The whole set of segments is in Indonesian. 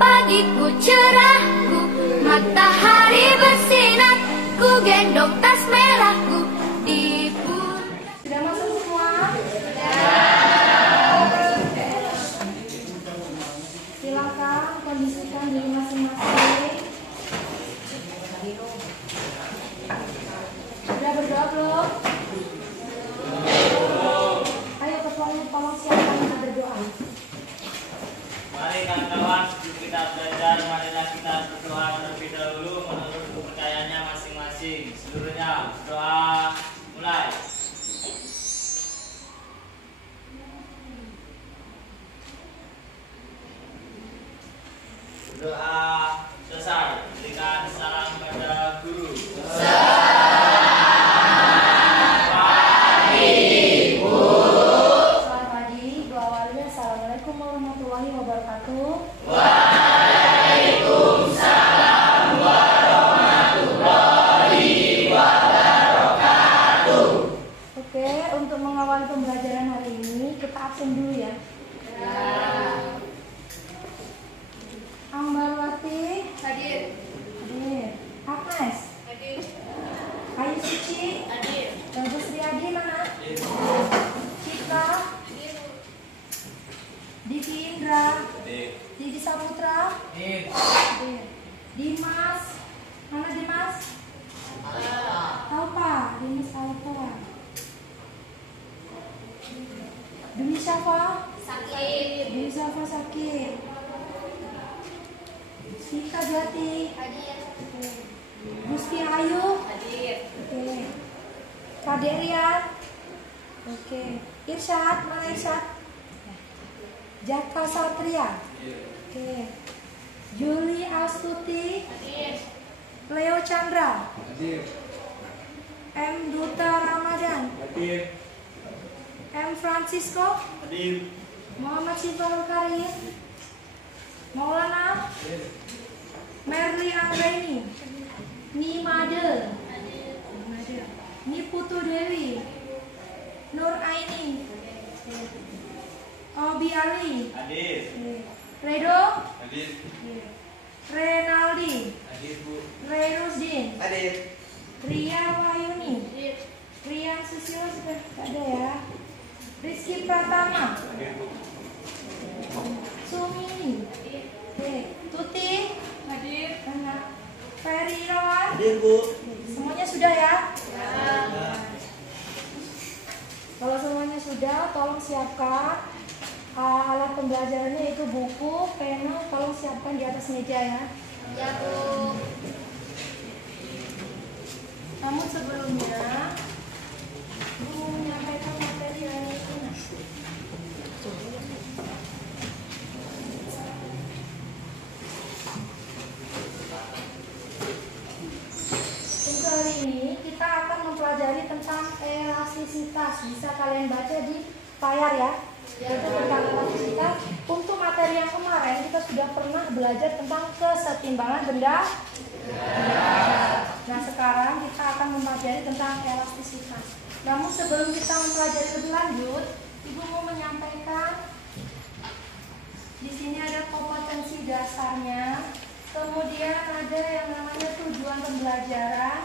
Pagiku cerahku, matahari bersinar, ku gendong tas merahku di pundak. Sudah masuk semua? Silakan kondisikan diri masing-masing. Sudah berdoa belum? Ayo ketuanya tolong siapkan untuk berdoa. Mari kawan-kawan, yuk kita belajar. Marilah kita berdoa terlebih dahulu menurut kepercayaannya masing-masing. Seluruhnya berdoa, mulai. Berdoa selesai. Berikan salam pada guru. Selamat pagi. Doa awalnya Assalamualaikum warahmatullahi wabarakatuh. Oke, untuk mengawali pembelajaran hari ini kita absen dulu ya. Ambarwati Hadir. hadir. Agnes Hadir. Ayu Suci Hadir. Bagus Riyadi mana? Citra Diki Indra Didi Saputra hadir. Dimas mana Dimas? Alpa Dimas Alpa. Demi Syafa Sakit. Demi Syafa sakit. Sita Jati Hadir. Gusti Ayu Hadir. oke. Kadek Rian oke. Irsyad mana Irsyad? Jaka Satria oke. Juli Astuti Hadir. Leo Chandra M. Duta Ramadan M. Francisco Muhammad Sifal Karim Maulana Merli Anggraini Nimade Niputu Dewi Nur Aini Obi Ali Hadir. Redo Hadir. Renaldi Hadir, Bu. Reyrusdin Hadir. Ria Wayuni Rian Susilo sudah ada ya. Rizky Pratama Hadir, Bu. Sumini oke. Tuti Hadir. anak Ferry Irawan Hadir, Bu. semuanya sudah ya. Kalau semuanya sudah, tolong siapkan alat pembelajarannya, itu buku, pena, tolong siapkan di atas meja ya. Ya, Bu. Namun sebelumnya, Ibu menyampaikan materi hari ini. Untuk hari ini kita akan mempelajari tentang elastisitas. Bisa kalian baca di layar ya. Yaitu tentang elastisitas. Untuk materi yang kemarin kita sudah pernah belajar tentang kesetimbangan benda. Nah sekarang kita akan mempelajari tentang elastisitas. Namun sebelum kita mempelajari lebih lanjut, Ibu mau menyampaikan di sini ada kompetensi dasarnya, kemudian ada yang namanya tujuan pembelajaran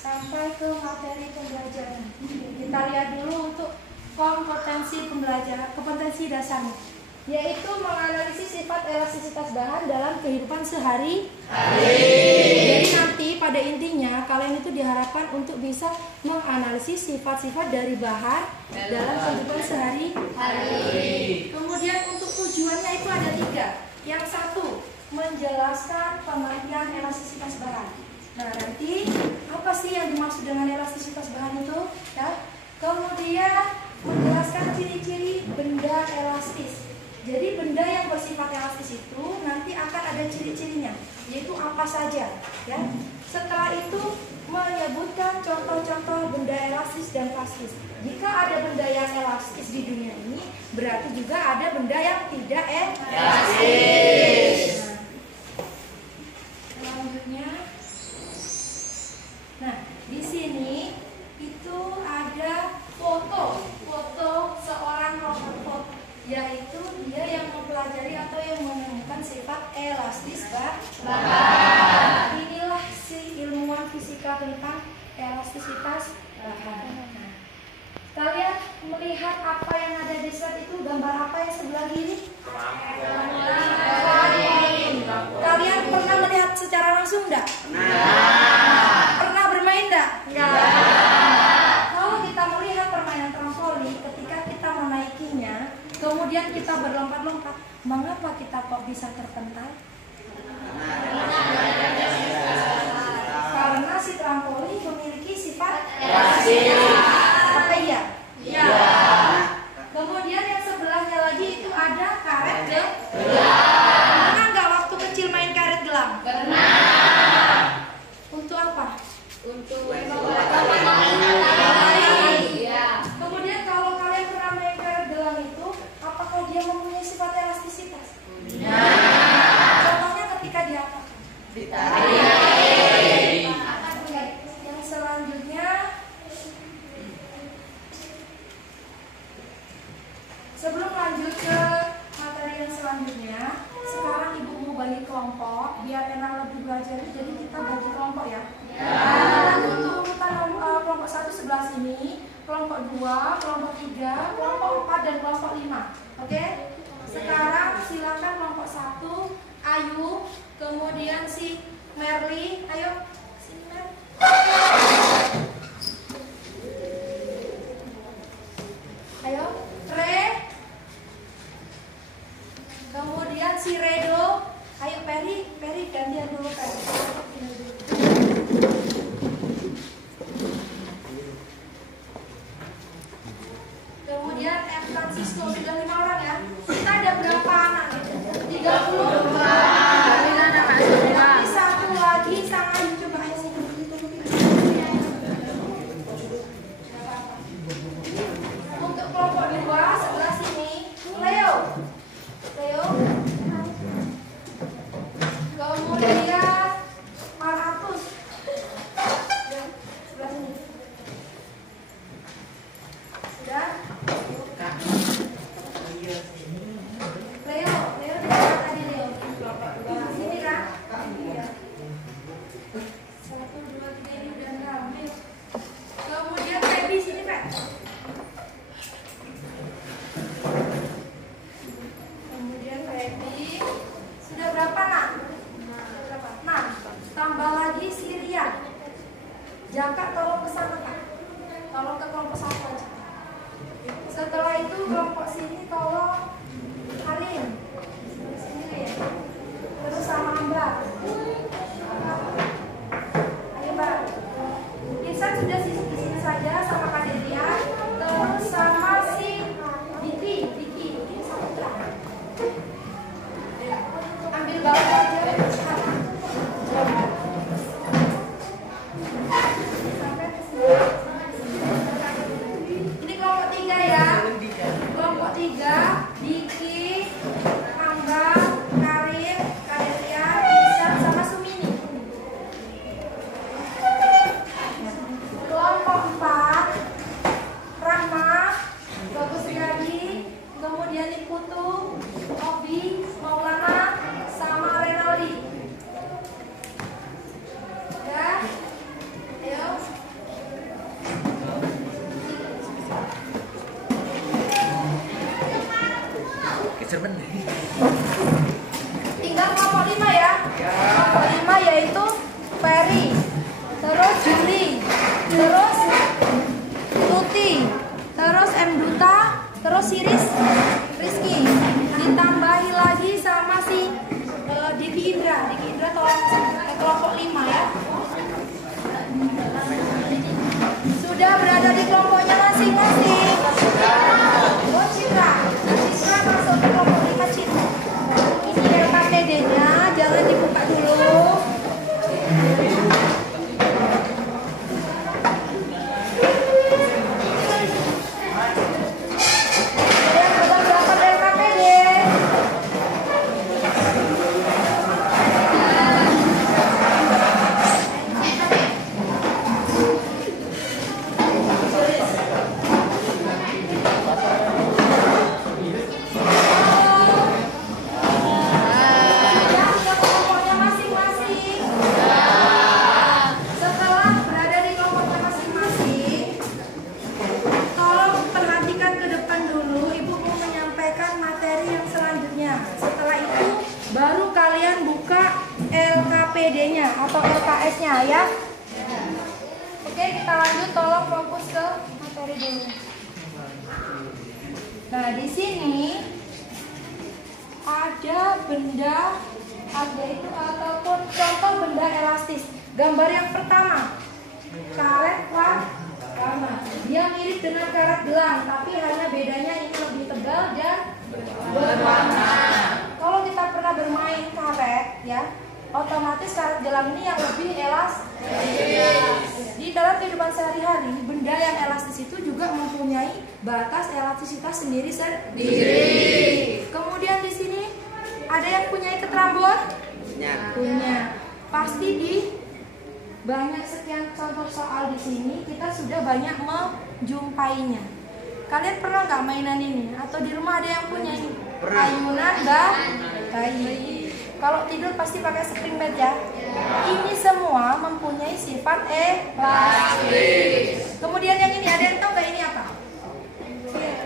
sampai ke materi pembelajaran. Kita lihat dulu untuk kompetensi pembelajaran, kompetensi dasarnya, yaitu menganalisis sifat elastisitas bahan dalam kehidupan sehari-hari. Jadi nanti pada intinya kalian itu diharapkan untuk bisa menganalisis sifat-sifat dari bahan dalam kehidupan sehari-hari. Kemudian untuk tujuannya itu ada 3. Yang satu, menjelaskan pengertian elastisitas bahan. Nah nanti apa sih yang dimaksud dengan elastisitas bahan itu? Ya. Kemudian menjelaskan ciri-ciri benda elastis. Jadi benda yang bersifat elastis itu nanti akan ada ciri-cirinya, yaitu apa saja, ya. Setelah itu menyebutkan contoh-contoh benda elastis dan elastis. Jika ada benda yang elastis di dunia ini, berarti juga ada benda yang tidak elastis. Selanjutnya, nah di sini itu ada foto seorang robot, yaitu dia yang mempelajari atau yang menemukan sifat elastis bahan. Inilah si ilmuwan fisika tentang elastisitas bahan. Nah, kalian melihat apa yang ada di slide itu, gambar apa yang sebelah kiri? Kalian pernah melihat secara langsung enggak? Pernah bermain enggak? Kalau kita melihat permainan trampolin, ketika kita menaikinya, kemudian kita berlompat-lompat, mengapa kita kok bisa terpental? Karena si trampolin memiliki sifat elastis. Apa iya? Iya. Kemudian yang sebelahnya lagi itu ada karet gelang. Pernah nggak waktu kecil main karet gelang? Pernah. Untuk apa? Untuk Kemudian kalau kalian pernah main karet gelang itu, apakah dia mempunyai sifat elastisitas? Contohnya ketika diapakan? Ditarik. Yang selanjutnya, sebelum lanjut ke materi yang selanjutnya, sekarang ibu mau bagi kelompok biar enak lebih belajar. Jadi kita bagi kelompok ya. Nanti untuk urutan kelompok 1 sebelah sini, kelompok 2, kelompok 3, kelompok 4 dan kelompok 5. Oke? Sekarang silakan kelompok 1, Ayu, kemudian si Merly, ayo sini Mer. Ayo, Re. Kemudian si Redo. Ayo Peri gantian dulu Peri. Kemudian F. Francisco, sudah 5 orang ya. Kita ada berapa anak? 30. Nanti satu lagi sang Ayu, coba ayo sini. Untuk kelompok 2 sebelah sini, Leo. Kemudian Maratus. Sebelah sini. Sudah? Leo di mana tadi Leo? Sini kan? Iya. 1, 2, 3 ini udah ngambil. Kemudian Feby sini Feb. Kemudian Feby. Sudah berapa nak? Berapa? 6. Tambah lagi si Rian. Jaka tolong ke sana Kak. Tolong ke kelompok 1 aja. Setelah itu kelompok sini tolong Halim. Sini ya. Terus sama Mbak. Ayo Mbak. Irsan sudah di sini saja sama Kak Delia. Terus sama si Diki Saputra. Ambil bawah aja. Sampai ke sini. Ini kelompok 3 ya. Kelompok 3, Diki, Amba, Karim, Kadelia, Irsan sama Sumini. Kelompok 4, Rahma, Bagus Riyadi, kemudian Putu, Obi, Maulana, sama Renaldi. Ya, ayo. Tinggal kelompok 5 ya. Kelompok 5 yaitu Ferry, terus Juli, terus Tuti, terus M. Duta, terus Siris, Rizky. Ditambahi lagi sama si Diki Indra. Diki Indra tolong kelompok 5 ya. Sudah berada di kelompoknya masing-masing. Oh Citra, Citra masuk ke kelompok 5 Citra. Ini KTD-nya, jangan dibuka dulu. cari dulu. Nah, di sini ada benda yaitu ataupun contoh benda elastis. Gambar yang pertama, karet lama. Dia mirip dengan karet gelang, tapi hanya bedanya ini lebih tebal dan berwarna. Kalau kita pernah bermain karet, ya, otomatis karet gelang ini yang lebih elastis. Di dalam kehidupan sehari-hari, benda yang elastis itu juga mempunyai batas elastisitas sendiri. Kemudian di sini ada yang punya ikat rambut? Punya. Pasti di banyak sekian contoh soal di sini kita sudah banyak menjumpainya. Kalian pernah nggak mainan ini? Atau di rumah ada yang punya ini? Ayunan bayi. Kalau tidur pasti pakai spring bed ya. Ini semua mempunyai sifat elastis. Kemudian yang ini, ada yang tahu nggak ini apa?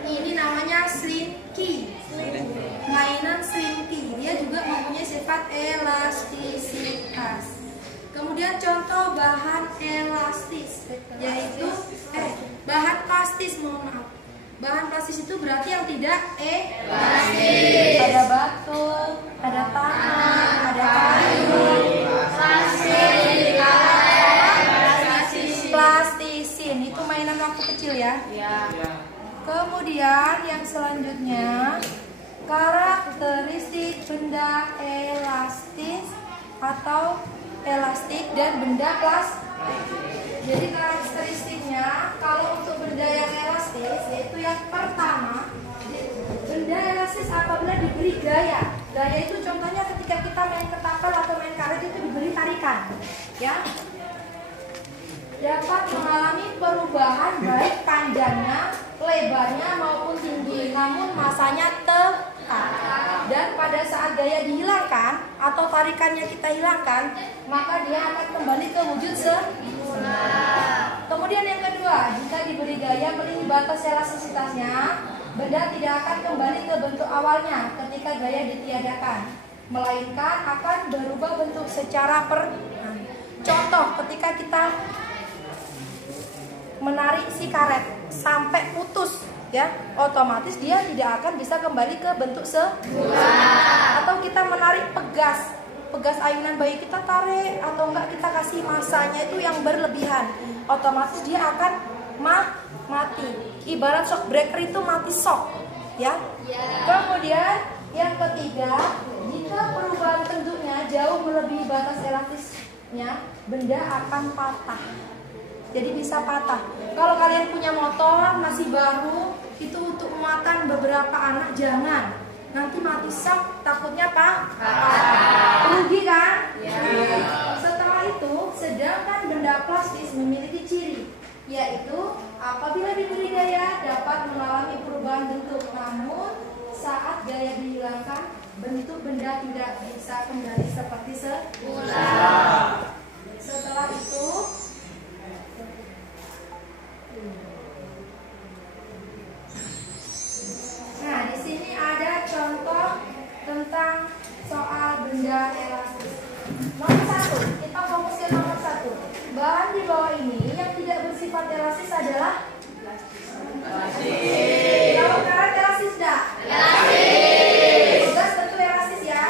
Ini namanya slinky. Mainan slinky. Dia juga mempunyai sifat elastisitas. Kemudian contoh bahan elastis, yaitu bahan plastis, mohon maaf. Bahan plastis itu berarti yang tidak elastis. Ada batu, ada tanah, ada kayu, plastisin. Itu mainan waktu kecil ya. Kemudian yang selanjutnya, karakteristik benda elastis atau elastik dan benda plastik. Jadi karakteristiknya, kalau untuk benda yang elastis, yaitu yang pertama, benda elastis apabila diberi gaya. Gaya itu contohnya ketika kita main ketapel atau main karet itu diberi tarikan, ya. Dapat mengalami perubahan baik panjangnya, lebarnya maupun tinggi, namun masanya tetap. Dan pada saat gaya dihilangkan atau tarikannya kita hilangkan, maka dia akan kembali ke wujud semula. Kemudian yang kedua, jika diberi gaya melebihi batas elastisitasnya, benda tidak akan kembali ke bentuk awalnya ketika gaya ditiadakan, melainkan akan berubah bentuk secara perlahan. Contoh, ketika kita menarik si karet sampai putus, ya, otomatis dia tidak akan bisa kembali ke bentuk semula. Atau kita menarik pegas ayunan bayi, kita tarik atau enggak kita kasih masanya itu yang berlebihan, otomatis dia akan mati. Ibarat shock breaker itu mati shock, ya. Kemudian yang ketiga, jika perubahan bentuknya jauh melebihi batas elastisnya, benda akan patah. Jadi bisa patah. Kalau kalian punya motor masih baru, itu untuk muatan beberapa anak jangan. Nanti mati shock, takutnya patah. Rugi kan? Setelah itu, sedangkan benda plastis memiliki ciri, yaitu apabila diberi gaya dapat mengalami perubahan bentuk, namun saat gaya dihilangkan, bentuk benda tidak bisa kembali seperti semula. Setelah itu, nah, di sini ada contoh tentang soal benda elastis. Nomor 1, kita fokus ke nomor 1. Bahan di bawah ini yang tidak bersifat elastis adalah plastik. Kalau karet elastis enggak? Elastis. Gas tentu elastis ya?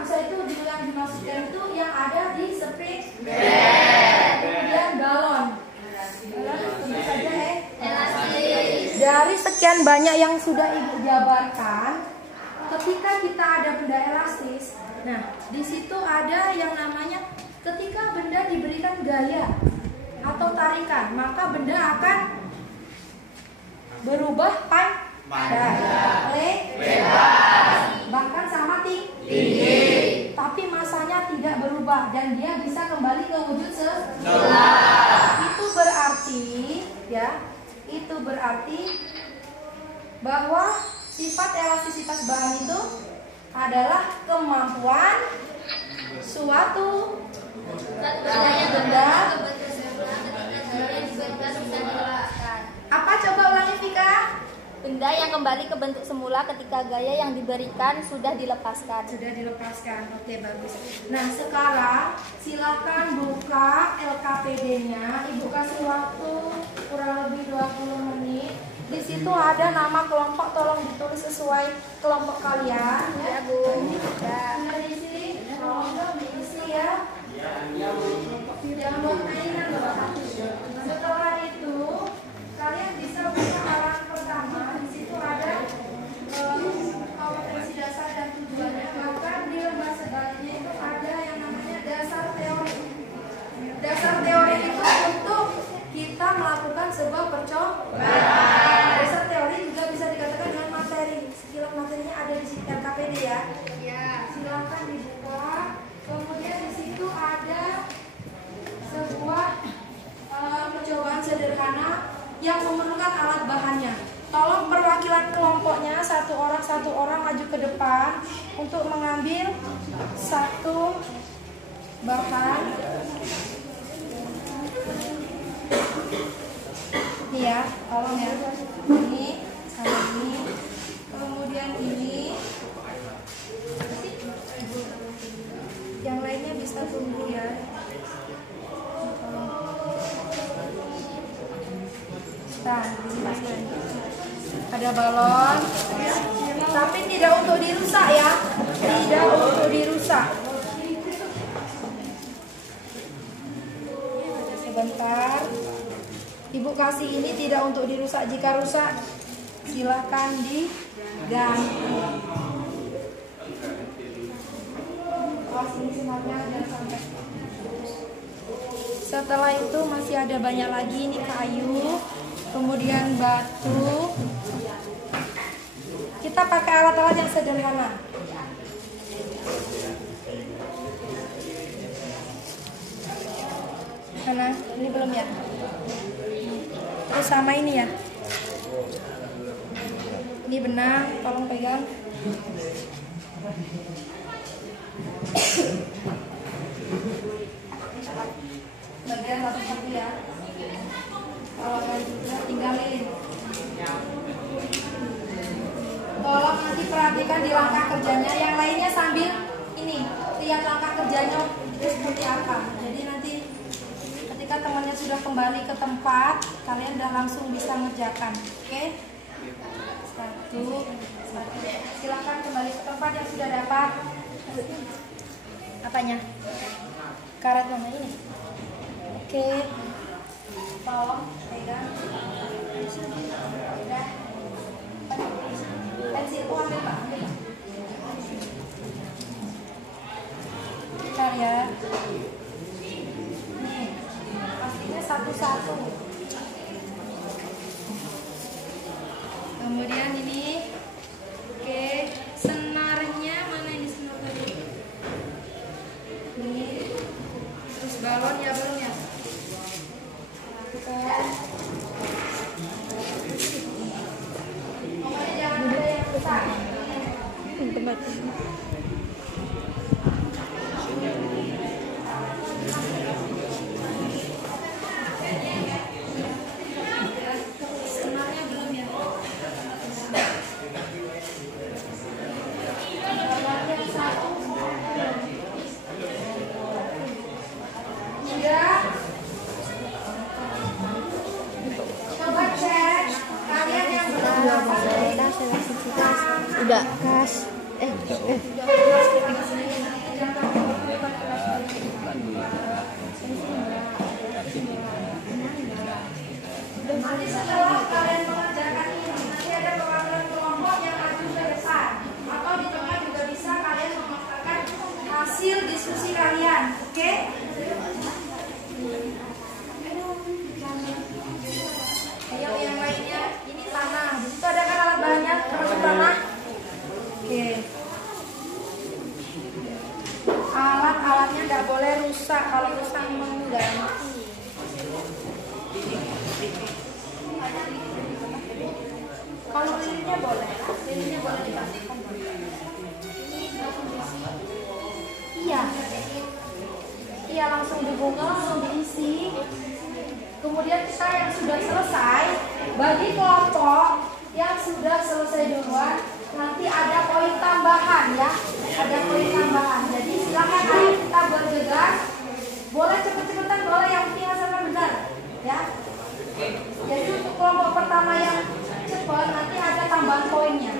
Busa itu yang dimaksudkan itu yang ada di spring bed. Kemudian galon. Tentu saja elastis. Dari sekian banyak yang sudah Ibu jabarkan, ketika kita ada benda elastis, nah di situ ada yang namanya ketika benda diberikan gaya atau tarikan, maka benda akan berubah panjang, lebar, bahkan sama tinggi. Tapi masanya tidak berubah dan dia bisa kembali ke wujud semula. Itu berarti, ya, itu berarti bahwa sifat elastisitas bahan itu adalah kemampuan suatu benda. Apa, coba ulangi Vika? Benda yang kembali ke bentuk semula ketika gaya yang diberikan sudah dilepaskan. Sudah dilepaskan, oke, bagus. Nah, sekarang silakan buka LKPD-nya. Ibu kasih waktu kurang lebih 20 menit. Di situ ada nama kelompok, tolong ditulis sesuai kelompok kalian. Ya Bu. Ya. Sudah diisi, tolong diisi ya. Jangan buat mainan loh. Setelah itu kalian bisa buka halaman pertama. Di situ ada kompetensi dasar dan tujuannya. Bahkan di lembar sebaliknya itu ada yang namanya dasar teori. Dasar teori itu untuk kita melakukan sebuah percobaan. Dasar teori juga bisa dikatakan dengan materi. Sekilas materinya ada di LKPD ya. Silakan dibuka. Kemudian di situ ada sebuah percobaan sederhana yang memerlukan alat bahannya. Tolong perwakilan kelompoknya satu orang maju ke depan untuk mengambil satu bahan. Ini ya, tolong ya. Ini sama ini. Kemudian ini. Yang lainnya bisa tunggu ya. Ada balon, tapi tidak untuk dirusak ya, tidak untuk dirusak. Sebentar, Ibu kasih ini tidak untuk dirusak. Jika rusak, silahkan diganti. Setelah itu masih ada banyak lagi, ini kayu, kemudian batu. Kita pakai alat-alat yang sederhana. Mana? Ini belum ya? Terus sama ini ya? Ini benang, tolong pegang. Bagian satu-satu ya. Kalau juga tinggalin. Tolong nanti perhatikan di langkah kerjanya. Yang lainnya sambil ini lihat langkah kerjanya itu seperti apa. Jadi nanti ketika temannya sudah kembali ke tempat, kalian udah langsung bisa ngerjakan. Oke? Satu. Silakan kembali ke tempat yang sudah dapat. Apanya? Karet mana ini? Oke. Tolong pegang. Udah. Pensilku ambil Pak. Bentar ya. Nih, pastinya satu-satu. Kemudian ini. Oke, senarnya mana ini senar tadi? Ini. Terus balon ya belum ya? Pokoknya jangan ada yang besar. Senarnya belum ya? Balonnya satu. Tiga. Coba cek kalian yang belum Udah kas. Nanti setelah kalian mengerjakan ini, nanti ada perwakilan kelompok yang maju ke depan, atau di tengah juga bisa kalian memaparkan hasil diskusi kalian, oke? Ayo yang lainnya, ini tanah. Di situ ada kan alat bahannya termasuk tanah. Oke. Alat-alatnya nggak boleh rusak. Kalau rusak mengganggu. Kalau lilinnya boleh. Lilinnya boleh dipasangkan. Ini langsung diisi. Iya. Iya langsung dibungkus, langsung diisi. Kemudian kita yang sudah selesai, bagi kelompok yang sudah selesai duluan, nanti ada poin tambahan ya, ada poin tambahan. Jadi silakan ayo kita bergegas, boleh cepet-cepetan, boleh yang penting hasilnya benar, ya. Jadi untuk kelompok pertama yang cepat nanti ada tambahan poinnya.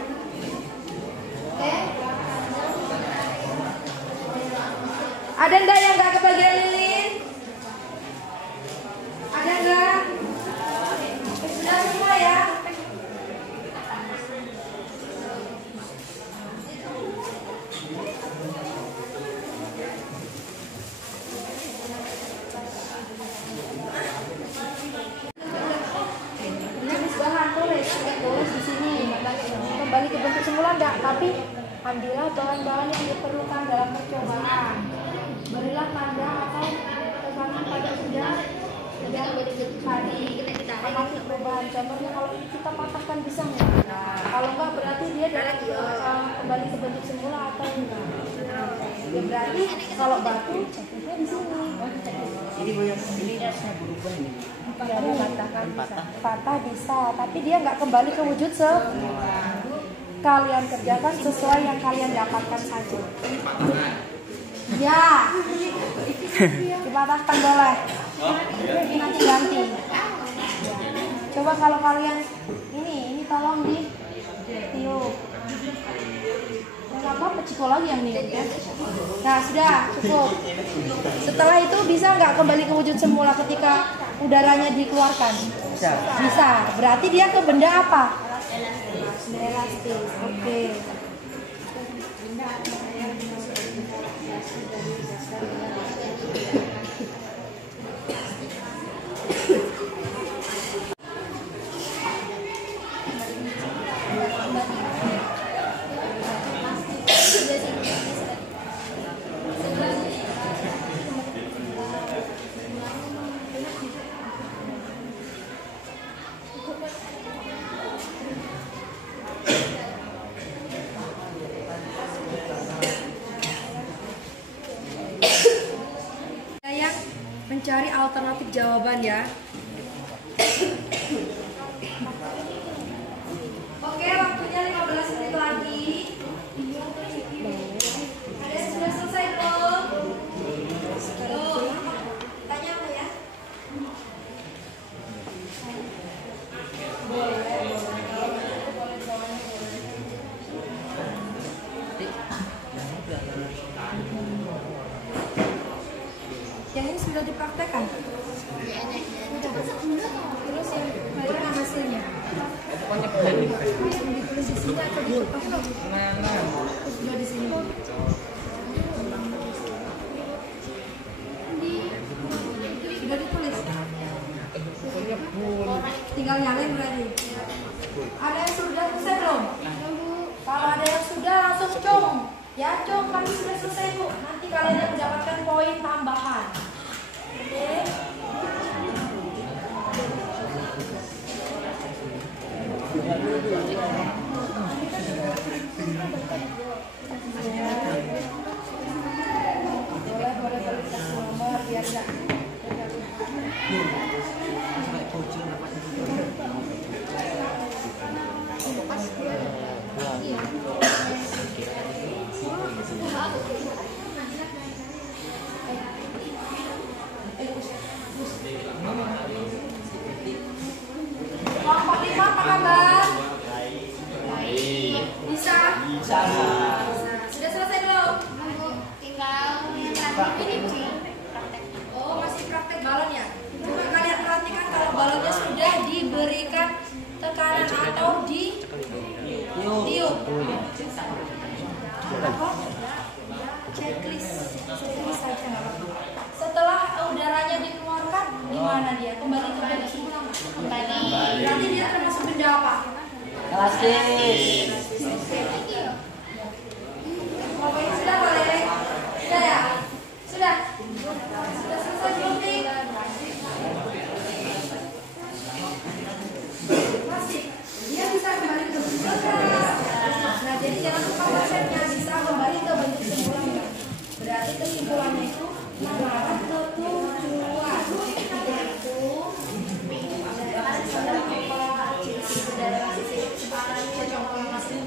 Oke? Ada enggak yang nggak kebagian lilin? Ada enggak? Sudah semua ya? Tulis di sini kembali ke bentuk semula enggak, tapi ambillah bahan-bahan yang diperlukan dalam percobaan. Berilah tanda atau tekanan pada sudah tadi amati perubahan. Contohnya kalau ini kita patahkan bisa nggak? Kalau enggak berarti dia kembali ke bentuk semula atau enggak. Ya berarti kalau batu jatuhnya di sini. Ini saya berubah ini. Dari patah bisa, tapi dia nggak kembali ke wujud kalian kerjakan sesuai yang kalian dapatkan saja. Ya, dipatahkan boleh. Ini nanti ganti. Coba kalau kalian ini tolong di tiup. Apa psikologi yang niup ya? Nah sudah cukup. Setelah itu bisa nggak kembali ke wujud semula ketika udaranya dikeluarkan? Bisa. Berarti dia ke benda apa? Elastis. Oke. Mencari alternatif jawaban ya. Oke, waktunya 15 menit lagi. Ada yang sudah selesai belum? Belum. Tanya apa ya? Boleh. Yang ini sudah dipraktekkan? Terus yang mana hasilnya? Pokoknya planning. Ditulis di sini atau di kertas? Sudah di sini. Sudah ditulis? Pokoknya full. Tinggal nyalain berarti. Ada yang sudah selesai belum? Kalau ada yang sudah langsung cung. Ya cung, kami sudah selesai Bu. Nanti kalian akan mendapatkan poin tambahan. Oke. Boleh kasih nomor biar enggak. Kelompok 5 apa kabar? Bisa? Bisa. Sudah selesai belum? Tinggal yang tadi ini praktek. Oh, masih praktek balon ya? Coba kalian perhatikan kalau balonnya sudah diberikan tekanan atau di tiup. Apa? Checklist saja. Setelah udaranya dikeluarkan, gimana dia? Kembali ke bentuk semula nggak? Kembali. Berarti dia termasuk benda apa? Elastis. Bapak ini sudah boleh? Sudah ya? Sudah? Sudah selesai belum nih? Masih? Dia bisa kembali ke bentuk semula. Nah, jadi jangan lupa konsepnya bisa kembali ke bentuk semula. Berarti kesimpulannya itu mengarah ke tujuan. Yaitu dalam sisi contoh masing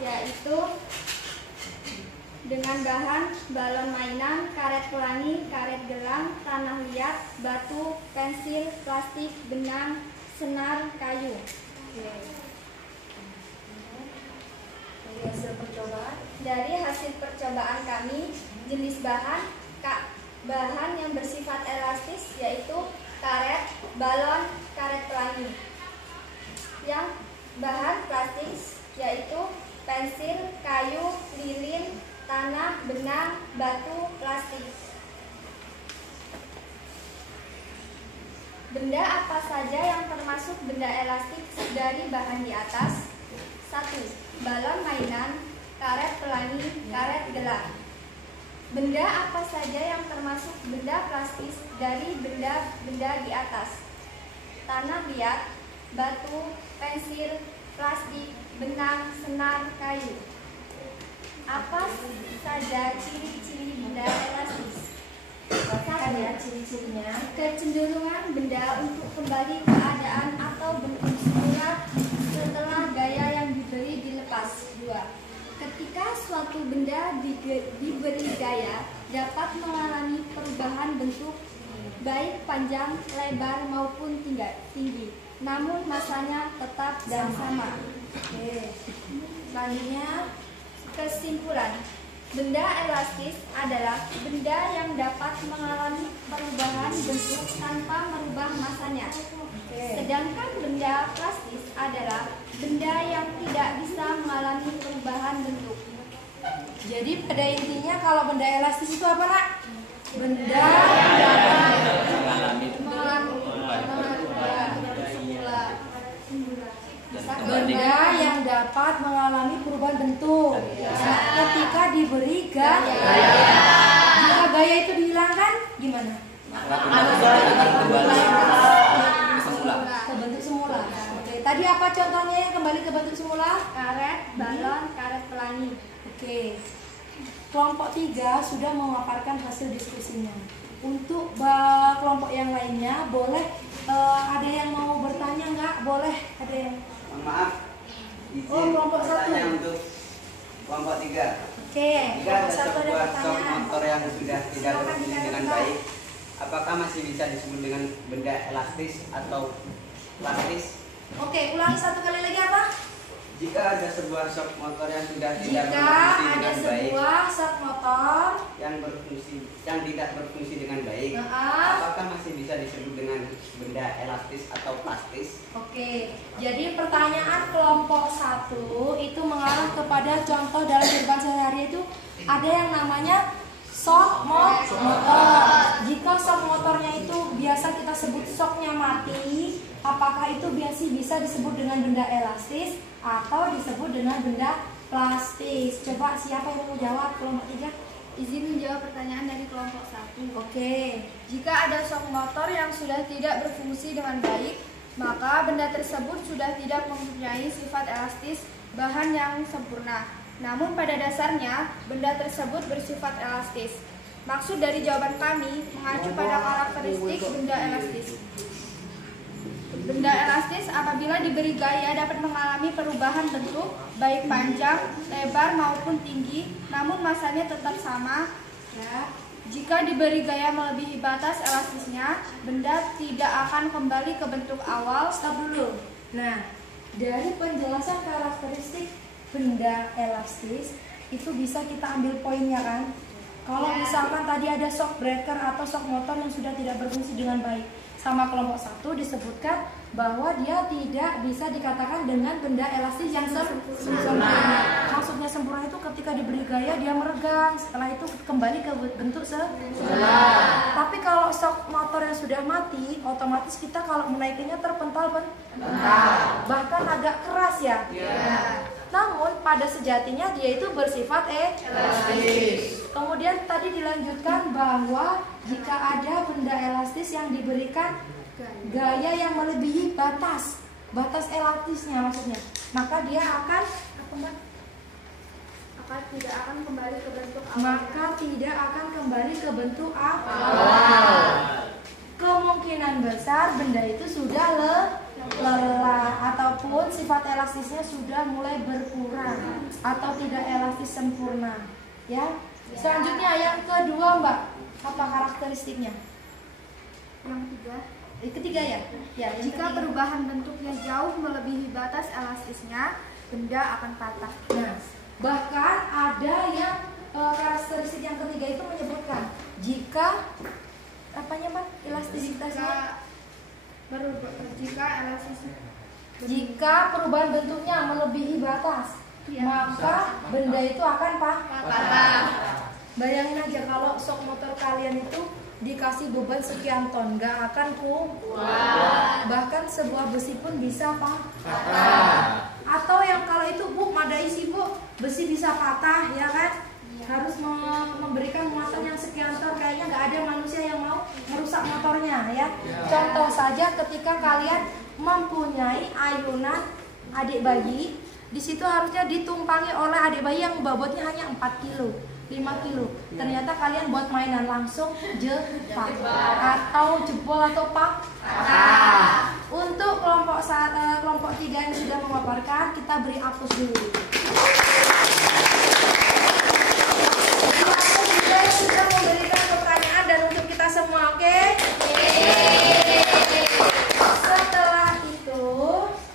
Yaitu dengan bahan balon mainan, karet pelangi, karet gelang, tanah liat, batu, pensil, plastik, benang, senar, kayu. Dari hasil percobaan kami, jenis bahan yang bersifat elastis yaitu karet, balon, karet pelangi. Yang bahan plastik yaitu pensil, kayu, lilin, tanah, benang, batu, plastik. Benda apa saja yang termasuk benda elastik dari bahan di atas? 1. Balon mainan, karet pelangi, karet gelang. Benda apa saja yang termasuk benda plastis dari benda-benda di atas? Tanah liat, batu, pensil, plastik, benang, senar, kayu. Apa saja ciri-ciri benda elastis? Ada ciri-cirinya. Kecenderungan benda untuk kembali keadaan atau bentuk semula setelah gaya yang diberi dilepas. 2. Ketika suatu benda diberi gaya, dapat mengalami perubahan bentuk baik panjang, lebar maupun tinggi, namun masanya tetap dan sama. Selanjutnya, kesimpulan. Benda elastis adalah benda yang dapat mengalami perubahan bentuk tanpa merubah masanya. Sedangkan benda plastis adalah benda yang tidak bisa mengalami perubahan bentuk. jadi pada intinya kalau benda elastis itu apa, Nak? Benda yang dapat benda yang dapat mengalami perubahan bentuk ketika diberi gaya. Jika gaya itu dihilangkan, gimana? Ke bentuk semula. Oke, tadi apa contohnya yang kembali ke bentuk semula? Karet, balon, karet pelangi. Oke. Kelompok 3 sudah memaparkan hasil diskusinya. Untuk kelompok yang lainnya, boleh ada yang mau bertanya nggak? Boleh, ada yang. Maaf, izin kelompok bertanya 1. untuk kelompok 3. Oke, Jika ada kelompok 1 ada sebuah sok pertanyaan. motor yang sudah tidak Silakan berfungsi dengan dikatakan. baik, apakah masih bisa disebut dengan benda elastis atau plastis? Oke, ulangi satu kali lagi apa? Jika ada sebuah sok motor yang sudah tidak Jika berfungsi ada dengan baik, sebuah sok motor, yang tidak berfungsi dengan baik, Nah. apakah masih bisa disebut dengan benda elastis atau plastis? oke. Jadi pertanyaan kelompok 1 itu mengarah kepada contoh dalam kehidupan sehari-hari itu ada yang namanya sok motor. Jika sok motornya itu biasa kita sebut soknya mati, apakah itu bisa disebut dengan benda elastis atau disebut dengan benda plastis? Coba siapa yang mau jawab kelompok 3? Izin menjawab pertanyaan dari kelompok 1. Oke. Jika ada sok motor yang sudah tidak berfungsi dengan baik, maka benda tersebut sudah tidak mempunyai sifat elastis bahan yang sempurna. Namun pada dasarnya, benda tersebut bersifat elastis. Maksud dari jawaban kami mengacu pada karakteristik benda elastis. Benda elastis apabila diberi gaya dapat mengalami perubahan bentuk, baik panjang, lebar maupun tinggi, namun masanya tetap sama. Ya. Jika diberi gaya melebihi batas elastisnya, benda tidak akan kembali ke bentuk awal. Stop dulu. Nah, dari penjelasan karakteristik benda elastis itu bisa kita ambil poinnya kan. Kalau misalkan tadi ada shock breaker atau shock motor yang sudah tidak berfungsi dengan baik, sama kelompok 1 disebutkan bahwa dia tidak bisa dikatakan dengan benda elastis yang sempurna. Maksudnya sempurna itu ketika diberi gaya dia meregang, setelah itu kembali ke bentuk semula. Tapi kalau shock motor yang sudah mati, otomatis kita kalau menaikinya terpental bahkan agak keras ya. Namun pada sejatinya dia itu bersifat elastis. Kemudian tadi dilanjutkan bahwa jika ada benda elastis yang diberikan gaya yang melebihi batas elastisnya maksudnya, maka dia akan tidak akan kembali ke bentuk awal. maka tidak akan kembali ke bentuk awal. Kemungkinan besar benda itu sudah lelah ataupun sifat elastisnya sudah mulai berkurang atau tidak elastis sempurna. Ya. Selanjutnya yang kedua, Mbak, apa karakteristiknya? Yang Ketiga ya? Ya, jika perubahan bentuknya jauh melebihi batas elastisnya, benda akan patah. Nah, bahkan ada yang karakteristik yang ketiga itu menyebutkan jika elastisitasnya jika perubahan bentuknya melebihi batas, maka benda itu akan patah. Bayangin aja kalau shock motor kalian itu dikasih beban sekian ton, nggak akan kuat. Bahkan sebuah besi pun bisa patah. Atau yang kalau itu Bu, madai sih Bu, besi bisa patah ya kan? Harus memberikan muatan yang sekian ton, kayaknya nggak ada manusia yang mau merusak motornya ya. Contoh saja ketika kalian mempunyai ayunan adik bayi, di situ harusnya ditumpangi oleh adik bayi yang bobotnya hanya 4 kilo. 5 kilo. Ternyata kalian buat mainan langsung jebak atau jebol atau patah. Untuk kelompok 3 yang sudah memaparkan, kita beri aplaus dulu. Aplaus juga yang sudah memberikan pertanyaan dan untuk kita semua, oke? Setelah itu,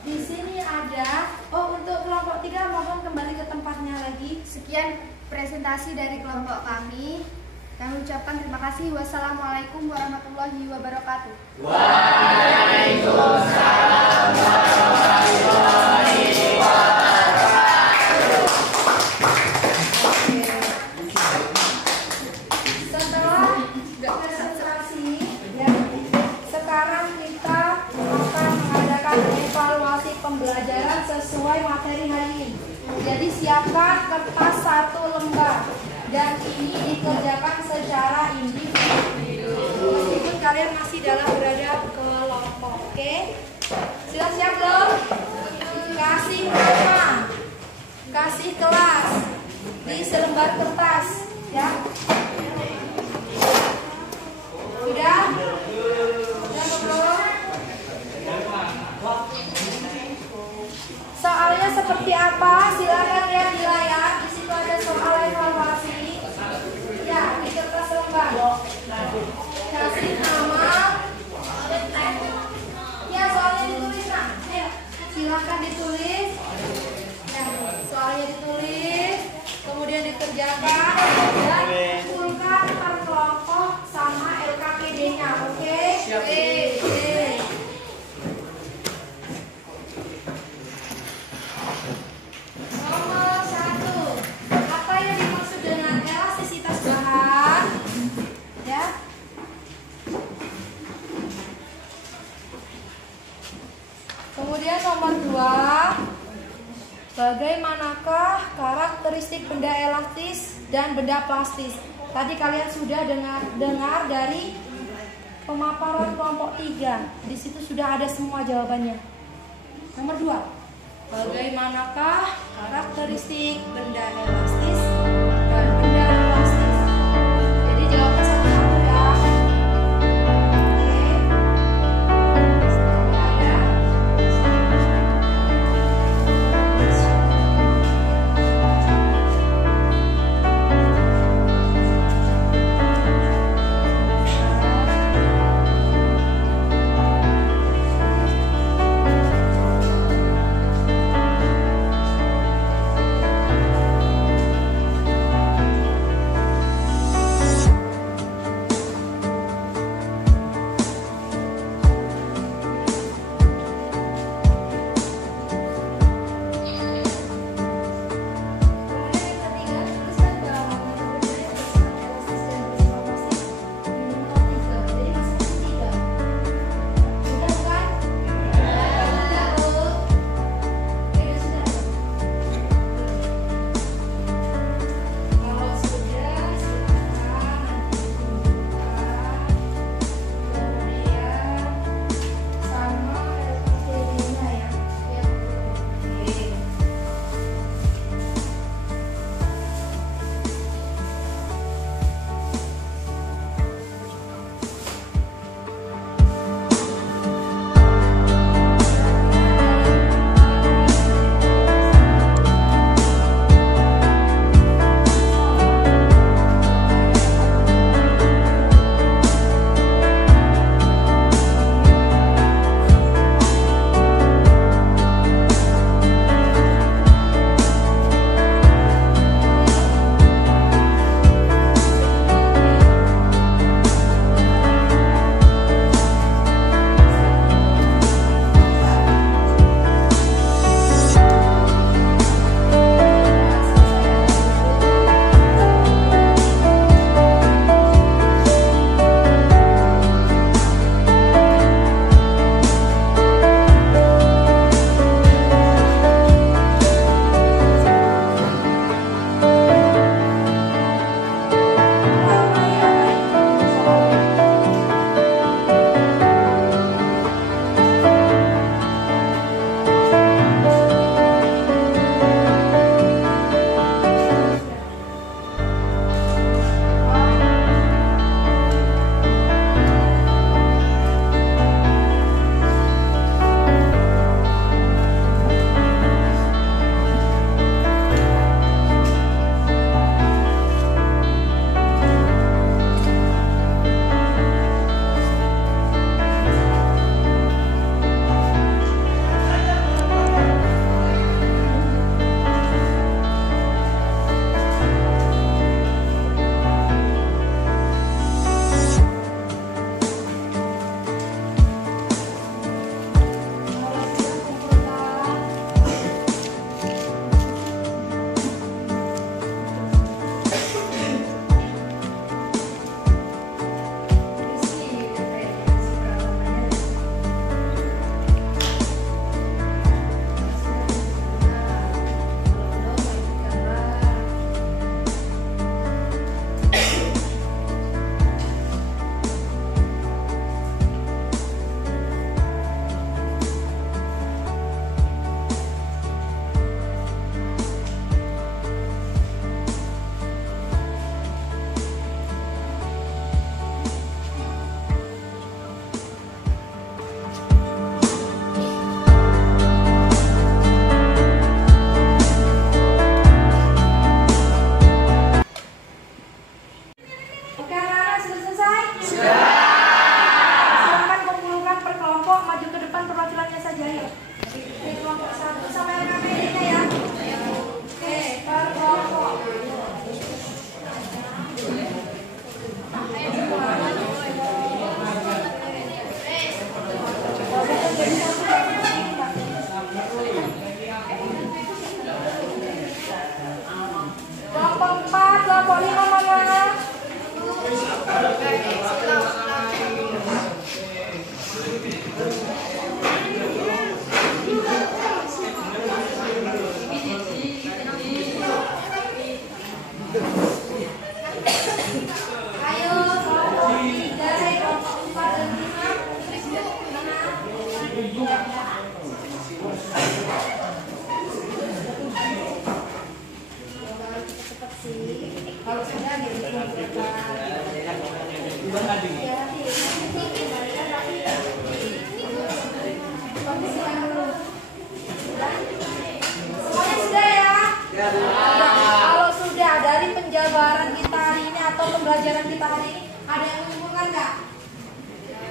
di sini ada untuk kelompok 3 mohon kembali ke tempatnya lagi. Sekian presentasi dari kelompok kami. Kami ucapkan terima kasih. Wassalamualaikum warahmatullahi wabarakatuh. Waalaikumsalam warahmatullahi wabarakatuh. Setelah presentasi, ya, sekarang kita akan mengadakan evaluasi pembelajaran sesuai materi hari ini. Jadi siapkan kertas 1 lembar dan ini dikerjakan secara individu. Meskipun kalian masih berada kelompok, oke? Sudah siap belum? Kasih nama, kasih kelas di selembar kertas, ya. Sudah? Sudah belum? Soalnya seperti apa? Silakan lihat di layar. Di situ ada soal evaluasi. Ya, di kertas lembar. Kasih nama. Ya, soalnya ditulis, nak. Ayo, silakan ditulis. Ya, soalnya ditulis. Kemudian dikerjakan dan kumpulkan per kelompok sama LKPD-nya. Oke? Oke. Nomor 1, apa yang dimaksud dengan elastisitas bahan? Ya. Kemudian nomor 2, bagaimanakah karakteristik benda elastis dan benda plastis? Tadi kalian sudah dengar dari pemaparan kelompok 3. Di situ sudah ada semua jawabannya. Nomor 2, bagaimanakah karakteristik benda elastis dan benda plastis? Jadi jawabnya satu-satu ya. Oke. Ada. pembelajaran kita hari ini. Ada yang menyimpulkan nggak?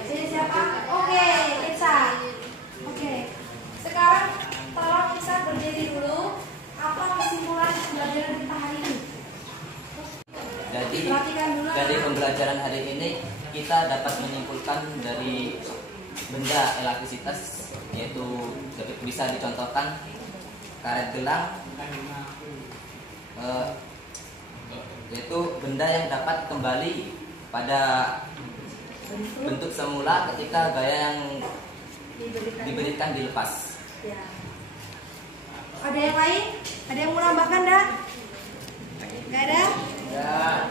Jadi siapa? Oke, Itza. Oke. Sekarang tolong Itza berdiri dulu. Apa kesimpulan pembelajaran kita hari ini? Perhatikan dulu. Dari pembelajaran hari ini kita dapat menyimpulkan dari benda elastisitas, yaitu bisa dicontohkan karet gelang, yaitu benda yang dapat kembali pada bentuk semula ketika gaya yang diberikan dilepas. Ya. Ada yang lain? Ada yang mau nambahkan dah? Gak ada? Ya.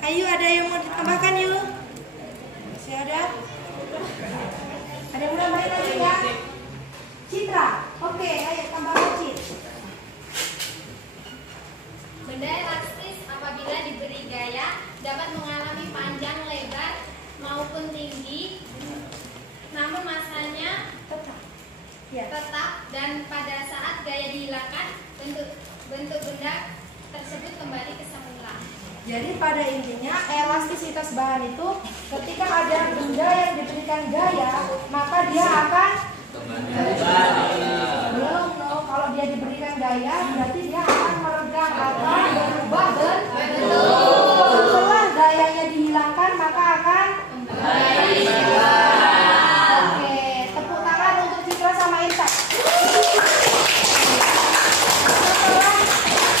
Ayo, ada yang mau ditambahkan yuk? Masih ada? Ada yang mau nambahin lagi ya? Citra, oke, ayo tambahkan Citra. Benda elastis apabila diberi gaya dapat mengalami panjang, lebar, maupun tinggi, namun masanya Ya. tetap dan pada saat gaya dihilangkan bentuk benda tersebut kembali ke semula. Jadi pada intinya elastisitas bahan itu ketika ada benda yang diberikan gaya maka dia akan belum loh. Kalau dia diberikan gaya berarti dia akan meregang atau berubah bentuk. Setelah gayanya dihilangkan maka akan Oke, tepuk tangan untuk Citra sama Irsa. Setelah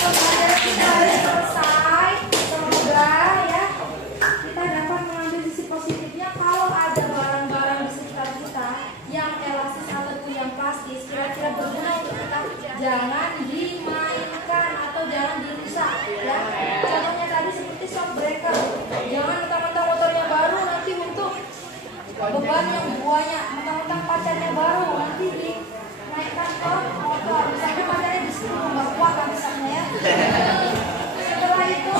pembelajaran kita hari selesai, semoga ya kita dapat mengambil sisi positifnya. Kalau ada barang-barang di sekitar kita yang elastis ataupun yang plastis kira-kira berguna untuk kita, jangan dimainkan atau jangan dirusak ya. Contohnya tadi seperti shock breaker, jangan mentang-mentang motornya baru nanti untuk beban yang banyak, mentang-mentang pacarnya baru nanti dinaikkan ke motor, misalnya pacarnya disuruh nggak kuat kan misalnya ya. Setelah itu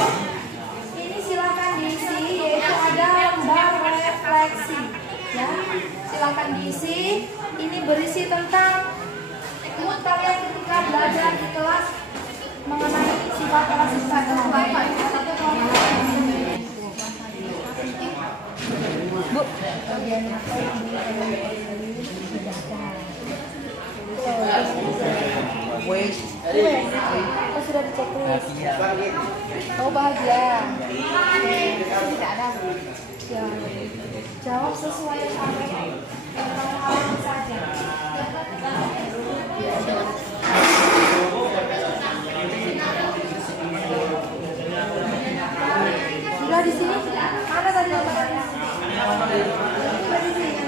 ini silahkan diisi, yaitu ada lembar refleksi ya, silahkan diisi. Ini berisi tentang mood kalian ketika belajar di kelas mengenai sifat elastisitas. Bu, bagian apa yang kita sudah diceklis. Oh bahagia. Tidak ada. Ya. Jawab sesuai yang ada. Kamu alami saja. Sudah di sini? Mana tadi otaknya? Sudah di sini.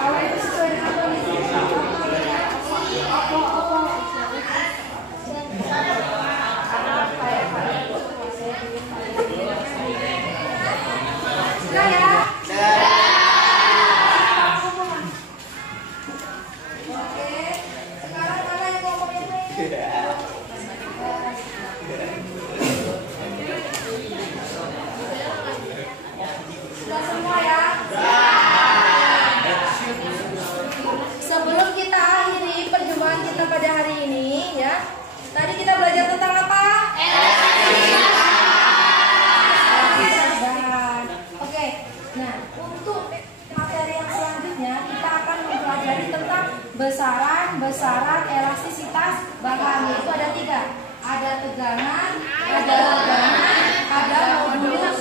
Kalau itu sesuai dengan kondisi. Sudah ya? Oke. Sekarang mana yang ngomong yang lain? Sudah semua ya? Sebelum kita akhiri perjumpaan kita pada hari ini ya, tadi kita belajar tentang apa? Elastisitas. Oke, nah untuk materi yang selanjutnya kita akan mempelajari tentang besaran elastisitas bahan, yaitu ada 3. Ada tegangan, ada legangan, ada modulus.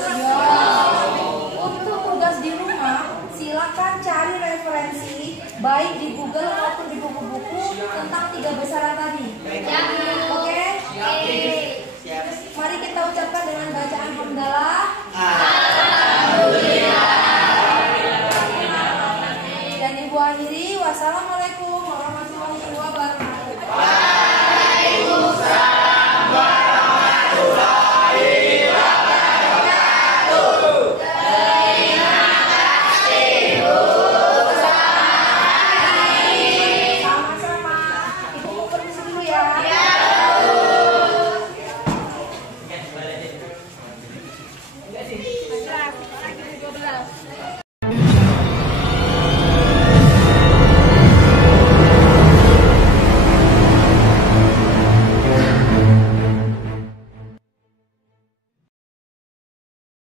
Untuk tugas di rumah, silakan cari referensi baik di Google maupun di buku-buku tentang 3 besaran tadi. Oke? Mari kita ucapkan dengan bacaan hamdalah. Dan Ibu akhiri, wassalamualaikum